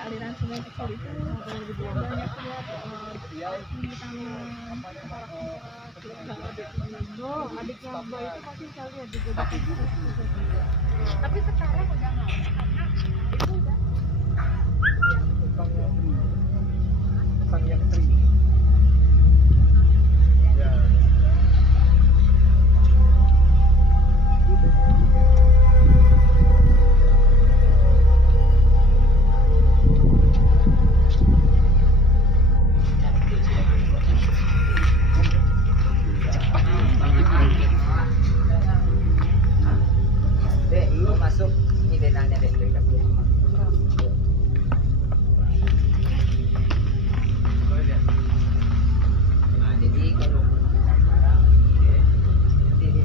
aliran sungai kecil itu banyak buat di taman. Oh, adiknya Mbak itu pasti saya lihat juga. Tapi sekarang udah nggak karena itu udah sang yang Tri. Ya. Dek, lu masuk ini denanya dek dari kasih. Nah, jadi kalau sekarang jadi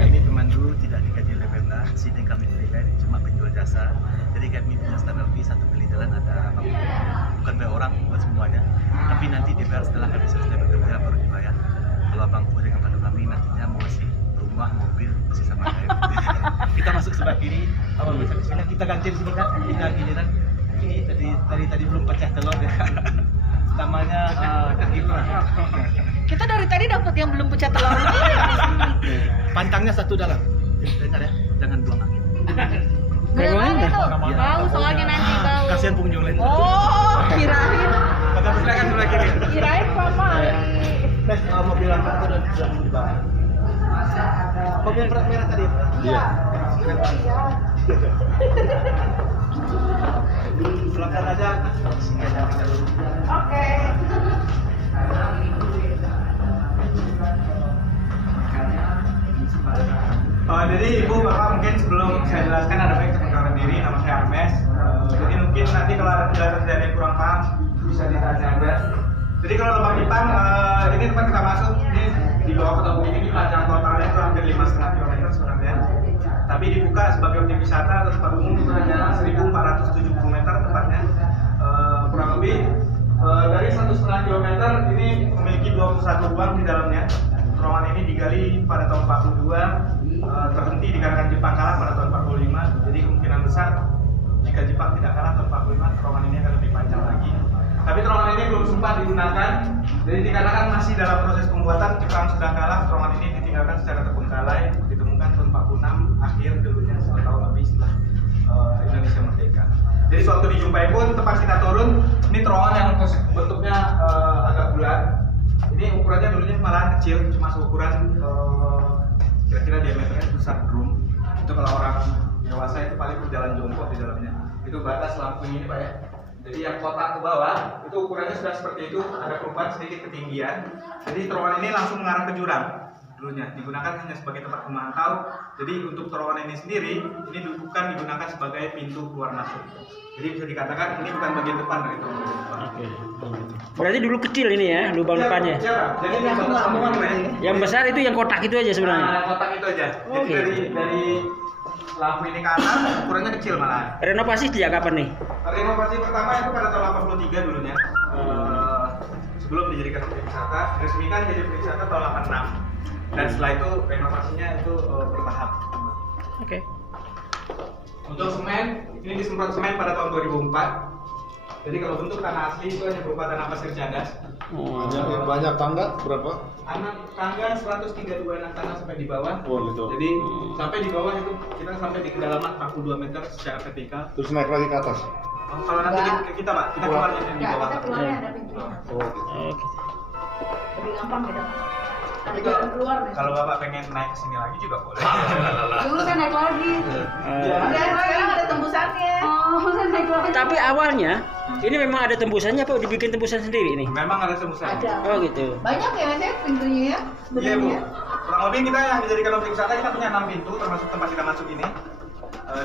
Kami pemandu tidak digaji oleh Pemda, sini kami berikan cuma penjual jasa. Jadi kami punya standar fee satu kali jalan ada 50. Bukan bayar orang buat semuanya, tapi nanti dibayar setelah kami selesai bekerja baru dibayar. Kalau Abang Fu dengan pandu kami nantinya mau kasih rumah, mobil, masih sama saya. Kita masuk sebelah kiri, Abang bisa ke sini. Kita ganti di sini kan, kita giliran. Ini tadi belum pecah telur ya. Namanya Gibran. kita dari tadi dapat yang belum pecah telur. Pantangnya satu dalam. Dengar ya, jangan buang angin. Bagaimana itu? Iya. Bau soalnya nanti bau. Kasihan pengunjung lain. Oh, kirain. Maka silakan sebelah kiri. Kirain Papa. Mas, mobil lampu itu sudah di bawah. Mobil berat merah tadi. Iya. Silakan aja. Oke. Jadi Ibu Bapak mungkin sebelum saya jelaskan ada baik perkenalkan diri, nama saya Armes. Jadi mungkin nanti kalau ada penjelasan saya yang kurang paham bisa ditanya aja. Jadi kalau Lembang Hitam ini tempat kita masuk ini di bawah Kota Bukit ini panjang totalnya itu hampir 5,5 km sebenarnya. Tapi dibuka sebagai objek wisata atau tempat umum itu hanya 1.470 meter tempatnya. Kurang lebih dari 1,5 km ini memiliki 21 ruang di dalamnya. Terowongan ini digali pada tahun 42, terhenti dikarenakan Jepang kalah pada tahun 45. Jadi kemungkinan besar jika Jepang tidak kalah tahun 45, terowongan ini akan lebih panjang lagi. Tapi terowongan ini belum sempat digunakan, jadi dikarenakan masih dalam proses pembuatan. Jepang sudah kalah, terowongan ini ditinggalkan secara terbengkalai, ditemukan tahun 46 akhir dulunya 1 tahun lebih setelah Indonesia merdeka. Jadi suatu dijumpai pun tempat kita turun, ini terowongan yang bentuknya agak bulat. Ini ukurannya dulunya malah kecil, cuma seukuran kira-kira diameternya besar drum. Itu kalau orang dewasa itu paling berjalan jongkok di dalamnya. Itu batas lampu ini Pak ya. Jadi yang kotak ke bawah itu ukurannya sudah seperti itu, ada perubahan sedikit ketinggian. Jadi terowongan ini langsung mengarah ke jurang. Dulunya digunakan hanya sebagai tempat pemantau. Jadi untuk terowongan ini sendiri ini bukan digunakan sebagai pintu keluar masuk. Jadi bisa dikatakan ini bukan bagian depan dari terowongan. Oke. Berarti dulu kecil ini ya lubang depannya. Ya, jadi yang Yang besar itu yang kotak itu aja sebenarnya. Nah, kotak itu aja. Jadi dari lampu ini ke atas ukurannya kecil malah. Renovasi sejak kapan nih? Renovasi pertama itu pada tahun 83 dulunya. Sebelum dijadikan objek wisata, diresmikan jadi objek wisata tahun 86. Dan setelah itu renovasinya itu bertahap. Oke. Untuk semen, ini disemprot semen pada tahun 2004. Jadi kalau bentuk tanah asli itu hanya berupa tanah pasir cadas. Banyak tangga berapa? Anak tangga 132 anak tanah sampai di bawah. Oh gitu. Jadi sampai di bawah itu kita sampai di kedalaman 42 meter secara vertikal. Terus naik lagi ke atas. Kalau nanti kita Pak, kita keluar di bawah. Kita keluarnya ada pintunya. Oh gitu. Oke. Lebih gampang gitu. Ada Tapi jalan keluar nih. kalau Bapak pengen naik ke sini lagi juga boleh. Dulu saya naik lagi. Ya. Sekarang ada tembusannya. Oh, saya naik lagi. Tapi awalnya ini memang ada tembusannya apa dibikin tembusan sendiri nih? Memang ada tembusan. Ada. Oh gitu. Banyak ya saya pintunya ya. Iya Bu. Sebenarnya. Kurang lebih kita yang dijadikan objek wisata kita punya 6 pintu termasuk tempat kita masuk ini.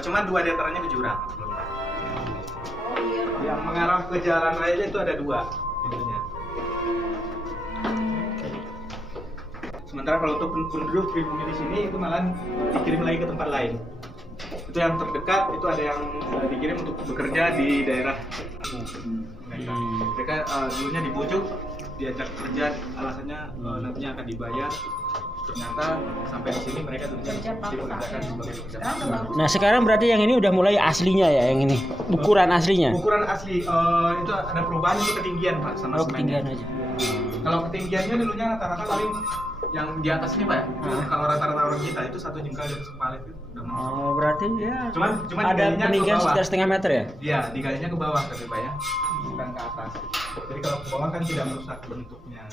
Cuman 2 di antaranya ke jurang. Oh iya. Yang mengarah ke jalan raya itu ada 2 pintunya. Sementara kalau untuk penduduk pribumi di sini itu malah dikirim lagi ke tempat lain. Itu yang terdekat itu ada yang dikirim untuk bekerja di daerah mereka dulunya dibujuk diajak kerja alasannya nantinya akan dibayar ternyata sampai di sini mereka dulunya dipekerjakan sebagai pekerja paksa. Nah sekarang berarti yang ini udah mulai aslinya ya, yang ini ukuran aslinya. Ukuran asli itu ada perubahan untuk ketinggian Pak sama Oh ketinggian semennya. aja. Kalau ketinggiannya dulunya rata-rata paling yang di atas ini Pak. Kalau rata-rata orang kita itu 1 jengkal di atas kepala itu udah mau. Oh berarti ya. Cuman Ada digalinya ke peninggian bawah. sekitar setengah meter ya? Iya, digalinya ke bawah tapi Pak ya, bukan ke atas. Jadi kalau ke bawah kan tidak merusak bentuknya.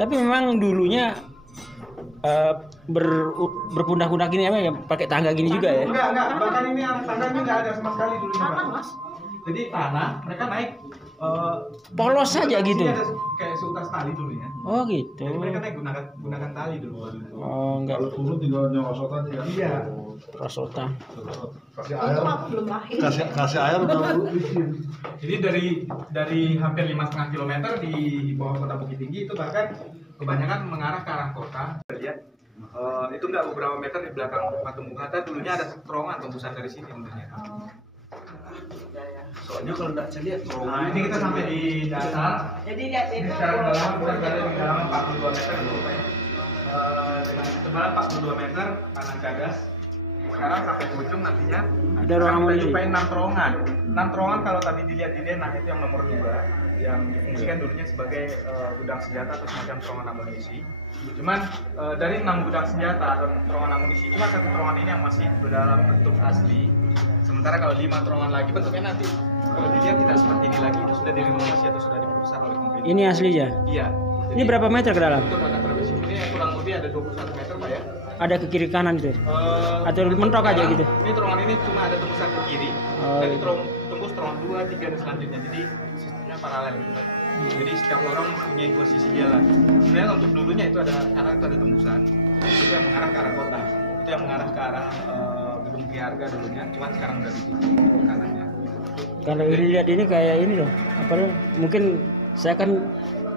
Tapi memang dulunya berpundak-pundak gini apa ya, pakai tangga gini juga ya? Enggak, bahkan ini anak tangga ini enggak ada sama sekali dulunya Pak. Jadi tanah mereka naik Polos saja gitu. Ada kayak seutas tali dulunya. Oh gitu. Jadi mereka naik gunakan tali dulu. Oh enggak. Kalau turun tinggal nyosot aja ya. Iya. Rasota. Kasih air. Aku belum lahir. Kasih air udah licin. Jadi dari hampir 5,5 km di bawah kota Bukit Tinggi itu bahkan kebanyakan mengarah ke arah kota. Lihat itu enggak beberapa meter di belakang patung Bung-Hatta dulunya ada terowongan tembusan dari sini tentunya. Soalnya kalau nggak saya lihat Nah, ini kita sampai di dasar. Jadi lihat Ini itu secara dalam kita berada di dalam 42 meter dulu Pak ya. Dengan ketebalan 42 meter kanan gadas. Sekarang sampai ke ujung nantinya Ada ruang kita amunisi. jumpai 6 terowongan. 6 terowongan kalau tadi dilihat di denah itu yang nomor 2 yang difungsikan dulunya sebagai gudang senjata atau semacam terowongan amunisi. Cuman dari 6 gudang senjata atau terowongan amunisi cuma 1 terowongan ini yang masih berdalam bentuk asli. Sementara kalau 5 terowongan lagi bentuknya nanti kalau dilihat tidak seperti ini lagi, itu sudah direnovasi atau sudah diperbesar oleh pemerintah. Ini aslinya. Iya. Ini berapa meter ke dalam? Untuk anak terbesar ini kurang lebih ada 21 meter Pak ya. Ada ke kiri kanan gitu. Atau mentok aja sekarang, gitu? Ini terowongan ini cuma ada tembusan ke kiri. Oh, Dan iya. tembus terowongan 2, 3 dan selanjutnya. Jadi sistemnya paralel gitu Pak. Jadi setiap orang punya posisi dia lah. Sebenarnya untuk dulunya itu ada karena itu ada tembusan. Itu yang mengarah ke arah kota. Itu yang mengarah ke arah gedung Piarga dulunya. Cuman sekarang udah ditutup kanannya. Kalau ini lihat ini kayak ini loh. Apa loh? Mungkin saya kan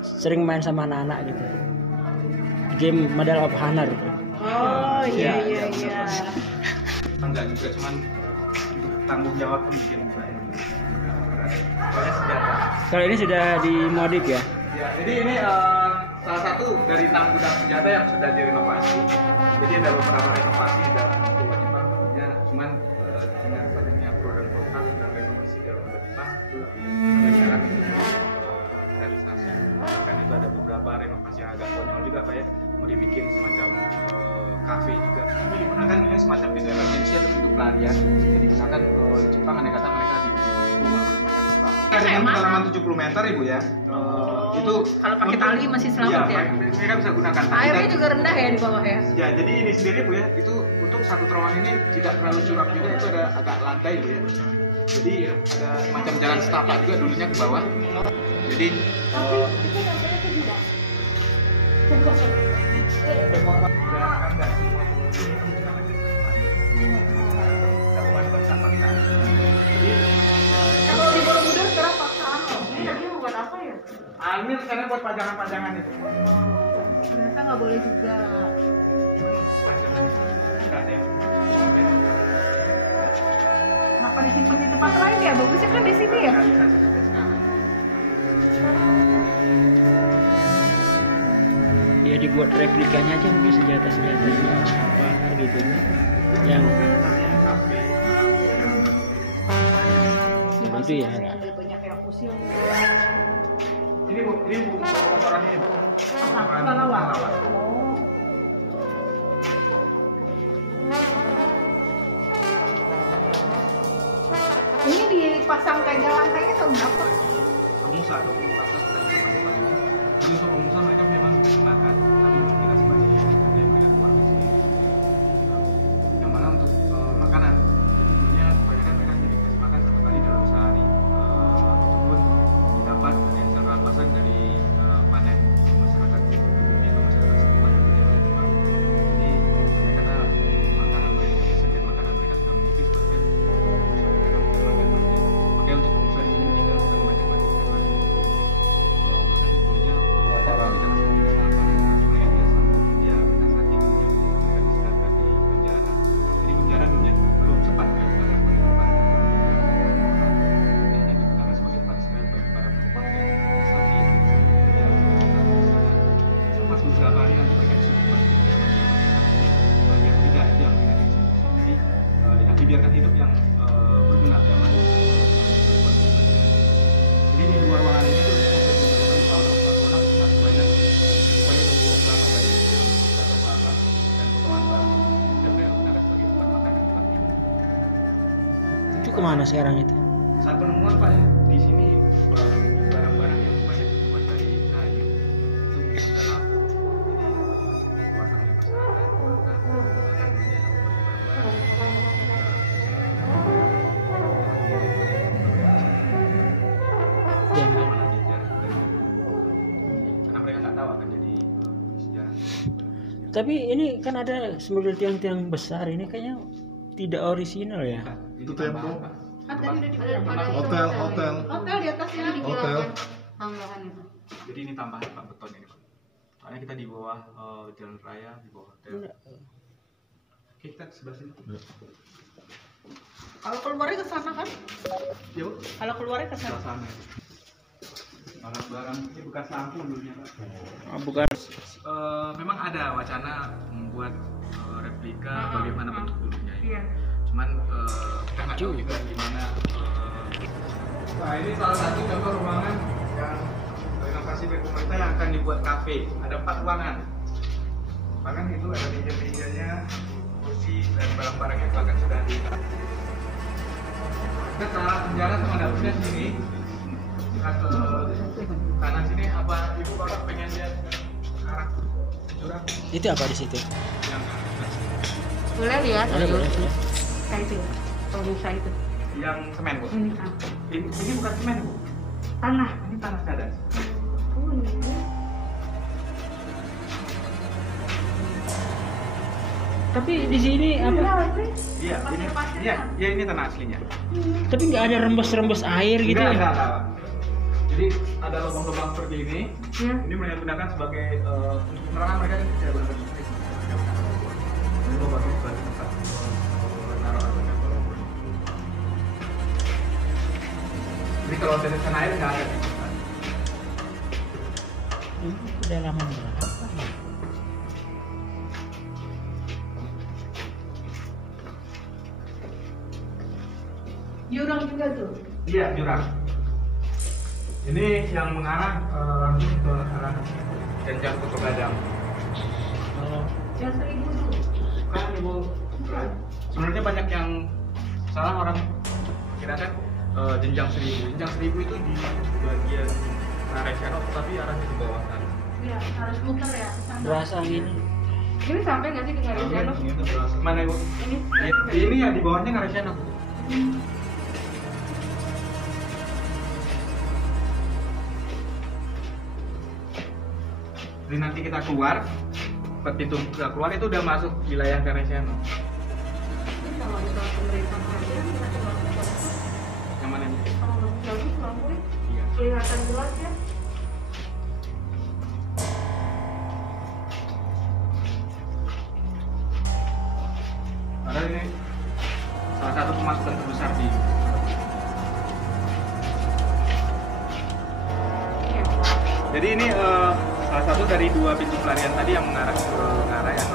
sering main sama anak-anak gitu. Game Medal of Honor gitu. Oh iya. Enggak juga, cuman tanggung jawab mungkin. Soalnya senjata. Kalau ini sudah dimodif ya? Ya, jadi ini salah satu dari 6 gudang senjata yang sudah direnovasi. Jadi ada beberapa renovasi dalam Dewa Jepang tentunya, cuman dengan banyaknya pro dan kontra dan renovasi dalam Dewa Jepang itu sampai sekarang itu realisasi. Bahkan itu ada beberapa renovasi yang agak konyol juga Pak ya, mau dibikin semacam kafe juga. Ini digunakan ini semacam pintu emergency atau pintu pelarian. Jadi digunakan Jepang andai kata mereka di rumah semacam Jepang. Dengan kedalaman 70 meter Ibu ya. Itu Kalau pakai tali masih selamat ya. Mereka bisa gunakan. Airnya juga rendah ya di bawah ya. Ya, jadi ini sendiri Bu ya, itu untuk satu terowongan ini tidak terlalu curam juga, itu ada agak lantai Bu ya. Jadi ada semacam jalan setapak juga dulunya ke bawah. Jadi Itu nyampe ke gudang. Kalau di Borobudur sekarang paksaan loh. Ini tadi buat apa ya? Almir karena buat pajangan-pajangan itu. Ternyata nggak boleh juga. Pajangan. Enggak ada yang Kenapa disimpan di tempat lain ya? Bagusnya kan di sini ya. realisasi sampai sekarang. Ya dibuat replikanya aja mungkin senjata-senjatanya apa gitu yang Kafe. itu ya. Ada banyak yang usil. Ini Bu motoran ini. Bu. Pahlawan. Pahlawan. Oh. Ini dipasang kayak lantainya tahun berapa? Rumusan atau pasar sudah dilakukan ini. Jadi untuk rumusan mereka memang digunakan, tapi belum dikasih bagi ada yang mereka keluar dari sini. Yang mana untuk makanan, jadi dulunya kebanyakan mereka jadi kasih makan 1 kali dalam sehari. Itu pun didapat dari hasil rampasan dari panen masyarakat Bumi atau masyarakat setempat di Jepang. Jadi mereka kata makanan mereka, sediaan makanan mereka sudah menipis, bahkan makanya untuk rumusan ini tinggal bukan banyak-banyak yang lain. Bahkan dulunya wawancara kita sendiri apa mereka biasa biarkan hidup yang berguna yang mana buat kepentingan. Jadi di luar ruangan ini tuh kalau orang cuma banyak supaya untuk kelapa banyak atau kelapa dan potongan bambu dan mereka gunakan sebagai tempat makan dan tempat minum. Itu kemana sekarang itu? Saat penemuan Pak di sini barang-barang yang banyak dibuat dari kayu itu sudah laku, jadi dipasang oleh masyarakat bahkan banyak karena mereka nggak tahu akan jadi sejarah. Tapi ini kan ada semodel tiang-tiang besar ini kayaknya tidak orisinal ya. Itu tempo. Kan tadi udah dibilang Hotel. hotel di atas ini Hotel. tambahan itu. Jadi ini tambahan Pak beton ini Pak. Soalnya kita di bawah jalan raya, di bawah hotel. Oke, kita ke sebelah sini. Kalau keluarnya ke sana kan? Ya, Bu. Kalau keluarnya ke sana. Suasana. Barang-barang ini bekas lampu dulunya Pak. Oh, bukan. Memang ada wacana membuat replika bagaimana bentuk dulunya. Iya. Cuman kita nggak tahu juga gimana. Nah ini salah satu contoh ruangan yang renovasi pemerintah yang akan dibuat kafe. Ada 4 ruangan. Bahkan itu ada meja-mejanya, kursi dan barang-barangnya bahkan sudah di. Kita ke arah penjara sama dapurnya sini. Kita ke kanan sini. Apa ibu bapak pengen lihat ke arah jurang Itu apa di situ? yang Boleh lihat. Ada boleh. Kayak itu. Kalau bisa itu. yang semen Bu? Ini kan. Ini bukan semen Bu? Tanah. Ini tanah cadas. Tapi di sini apa? Iya, ini tanah aslinya. Tapi nggak ada rembes-rembes air gitu ya? Enggak. Jadi ada lubang-lubang seperti ini. Iya. Ini mereka gunakan sebagai untuk penerangan mereka ini tidak benar listrik. Ini lubang ini sebagai tempat naruh alatnya. Jadi kalau tetesan air nggak ada. Ini kedalaman berapa? Jurang juga tuh. Iya, jurang. Ini yang mengarah langsung ke arah Janjang Putu Gadang. Oh, Yang 1000 tuh. Kan Ibu, sebenarnya banyak yang salah orang kira kan jenjang 1000. Jenjang 1000 itu di bagian Naresano tapi arahnya di bawah sana. Iya, harus muter ya ke sana. berasa angin. Ini sampai nggak sih ke Naresano? Mana Ibu? Ini. Ini ya di bawahnya Naresano. Jadi nanti kita keluar, pintu keluar itu udah masuk wilayah Naresano. Ini kalau misalnya pemerintah aja, kita keluar. Yang mana Ibu? Kalau bagus lampunya Iya. kelihatan jelas ya. Padahal ini salah satu pemasukan terbesar di Iya. Jadi ini salah satu dari 2 pintu pelarian tadi yang mengarah ke arah yang